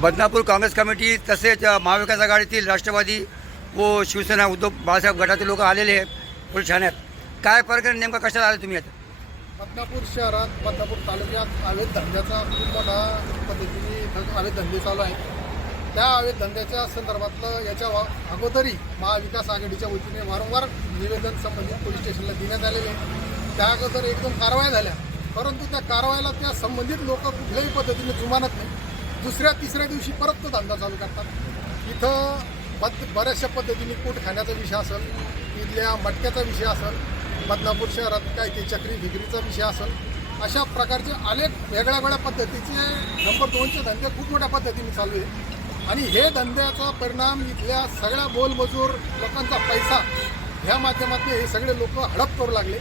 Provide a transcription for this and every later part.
Badnapur Congress committee तसेच महाविकास आघाडीतील राष्ट्रवादी व शिवसेना उद्धव बाळासाहेब गटाचे लोक आलेले आहेत पोलीस ठाण्यात. काय प्रकरण नेमकं कशाला आले तुम्ही आता? बदनापूर शहरात, बदनापूर तालुक्यात अवैध धंद्याचा खूप मोठा पद्धतीने इथं अवैध धंदे चालू आहेत. त्या अवैध धंद्याच्या संदर्भातलं याच्या अगोदरही महाविकास आघाडीच्या वतीने वारंवार निवेदन संबंधित पोलीस स्टेशनला देण्यात आलेले. त्या अगोदर एकदम कारवाया झाल्या, परंतु त्या कारवायाला त्या संबंधित लोक कुठल्याही पद्धतीने जुमानत नाही. दुसऱ्या तिसऱ्या दिवशी परत तो धंदा चालू करतात. इथं बऱ्याचशा पद्धतीने कोट खाण्याचा विषय असेल, इथल्या मटक्याचा विषय असेल, बदनापूर शहरात काय ते चक्री भिक्रीचा विषय असेल, अशा प्रकारचे अनेक वेगळ्या पद्धतीचे नंबर 2चे धंदे खूप मोठ्या पद्धतीने चालू आहे. आणि हे धंद्याचा परिणाम इथल्या सगळ्या मोलमजूर लोकांचा पैसा ह्या माध्यमातून हे सगळे लोक हडप करू लागले.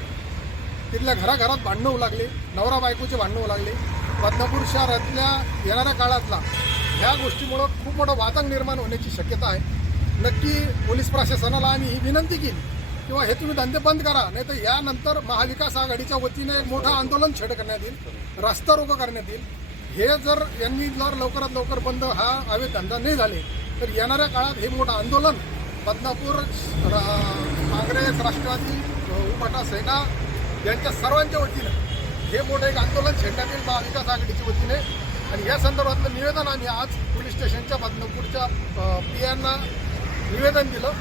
तिथल्या घराघरात भांडणं होऊ लागले, नवरा बायकोचे भांडणं होऊ लागले. बदनापूर शहरातल्या येणाऱ्या काळातला ह्या गोष्टीमुळं खूप मोठं वादंग निर्माण होण्याची शक्यता आहे. नक्की पोलीस प्रशासनाला आम्ही ही विनंती केली किंवा हे तुम्ही धंदे बंद करा, नाही तर यानंतर महाविकास आघाडीच्या वतीने एक मोठं आंदोलन छेड करण्यात येईल, रस्ता रोको करण्यात येईल. हे जर यांनी लवकरात लवकर बंद हा अवैध धंदा नाही झाले तर येणाऱ्या काळात हे मोठं आंदोलन बदनापूर काँग्रेस, राष्ट्रवादी, उबाटा, सेना यांच्या सर्वांच्या वतीनं हे मोठं एक आंदोलन छेडण्यात येईल महाविकास आघाडीच्या वतीने. आणि या संदर्भातलं निवेदन आम्ही आज पोलीस स्टेशनच्या बदनापूरच्या पी यांना निवेदन दिलं.